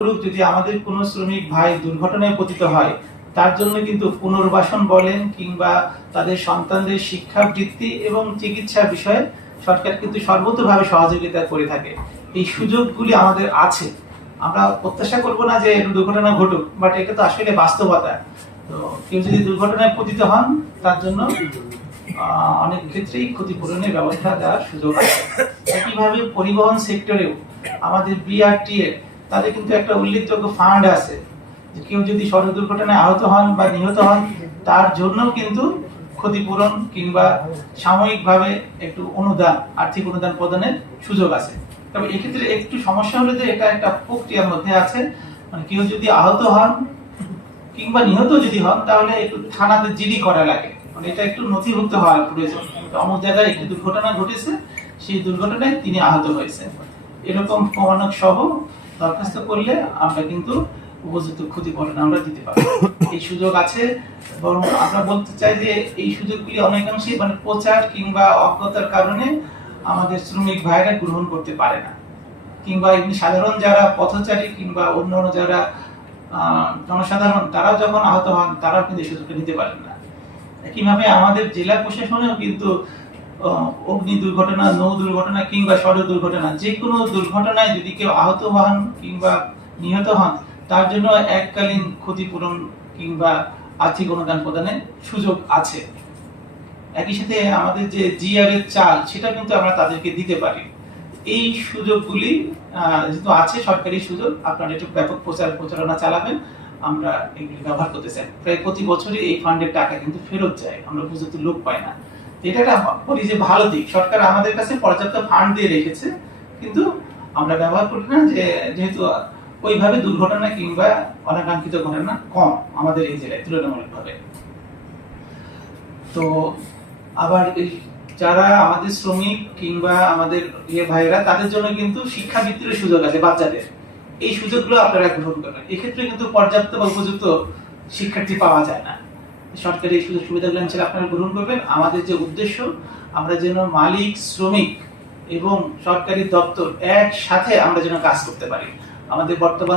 যদি আমাদের কোনো শ্রমিক ভাই দুর্ঘটনায় পতিত হয়, তার জন্য কিন্তু পুনর্বাসন বলেন কিংবা তাদের সন্তানদের শিক্ষা বৃত্তি এবং চিকিৎসা বিষয়ে সরকার কিন্তু সর্বতোভাবে সহযোগিতা করে থাকে। এই সুযোগগুলি আমাদের আছে। আমরা প্রত্যাশা করব না যে দুর্ঘটনা ঘটুক, বাট এটা তো আসলে বাস্তবতা। তো কেউ যদি দুর্ঘটনায় পতিত হন, তার জন্য অনেক ক্ষেত্রেই ক্ষতিপূরণের ব্যবস্থা দেওয়ার সুযোগ আছে। একইভাবে পরিবহন সেক্টরেও আমাদের বিআরটিএ তাদের কিন্তু একটা উল্লেখযোগ্য ফান্ড আছে, যে কেউ যদি সড়ক দুর্ঘটনায় আহত হন বা নিহত হন, তার জন্য কিন্তু ক্ষতিপূরণ কিংবা সাময়িকভাবে একটু অনুদান, আর্থিক অনুদান প্রদানের সুযোগ আছে। তবে এক্ষেত্রে একটু সমস্যা হলো যে এটা একটা প্রক্রিয়ার মধ্যে আছে, মানে কেউ যদি আহত হন কিংবা নিহত যদি হন, তাহলে একটু থানাতে জিডি করা লাগে, মানে এটা একটু নথিভুক্ত হওয়ার প্রয়োজন। অমুক জায়গায় একটি দুর্ঘটনা ঘটেছে, সেই দুর্ঘটনায় তিনি আহত হয়েছেন, এরকম প্রমাণক সহ দরখাস্ত করলে আমরা কিন্তু উপযুক্ত ক্ষতিপূরণ আমরা দিতে পারি। এই সুযোগ আছে। বরং আমরা বলতে চাই যে এই সুযোগগুলি অনেকাংশে মানে প্রচার কিংবা অজ্ঞতার কারণে আমাদের শ্রমিক ভাইরা গ্রহণ করতে পারে না, কিংবা এমনি সাধারণ যারা পথচারী কিংবা অন্যান্য যারা জনসাধারণ, তারা যখন আহত হন, তারাও কিন্তু এই সুযোগটা নিতে পারেন না। একইভাবে আমাদের জেলা প্রশাসনেও কিন্তু অগ্নি দুর্ঘটনা, নৌ দুর্ঘটনা কিংবা সড়ক দুর্ঘটনা, যে কোনো দুর্ঘটনায় যদি কেউ আহত হন কিংবা নিহত হন, তার জন্য এককালীন ক্ষতিপূরণ কিংবা আর্থিক অনুদান প্রদানের সুযোগ আছে। একই সাথে আমাদের যে জিআর এর চাল, সেটা কিন্তু আমরা তাদেরকে দিতে পারি। এই সুযোগগুলি যেহেতু আছে, সরকারি সুযোগ, আপনারা একটু ব্যাপক প্রচারণা চালাবেন। আমরা এগুলি ব্যবহার করতে চাই। প্রায় প্রতি বছরই এই ফান্ডের টাকা কিন্তু ফেরত যায়, আমরা বুঝতে লোক পাই না। এটা একটা বলি যে ভালো দিক, সরকার আমাদের কাছে পর্যাপ্ত ফান্ড দিয়ে রেখেছে, কিন্তু আমরা ব্যবহার করি না, যেহেতু ওইভাবে দুর্ঘটনা কিংবা অনাকাঙ্ক্ষিত ঘটনা কম আমাদের এই জেলায় তুলনামূলকভাবে। তো আবার যারা আমাদের শ্রমিক কিংবা আমাদের ভাইরা, তাদের জন্য কিন্তু শিক্ষাবৃত্তির সুযোগ আছে বাচ্চাদের। এই সুযোগগুলো আপনারা গ্রহণ করবেন। এক্ষেত্রে কিন্তু পর্যাপ্ত বা উপযুক্ত শিক্ষার্থী পাওয়া যায় না। সরকারি এই সুযোগ সুবিধাগুলো আপনারা গ্রহণ করবেন। আমাদের যে উদ্দেশ্য, আমরা যেন মালিক, শ্রমিক এবং সরকারি দপ্তর একসাথে আমরা যেন কাজ করতে পারি। আমাদের বর্তমান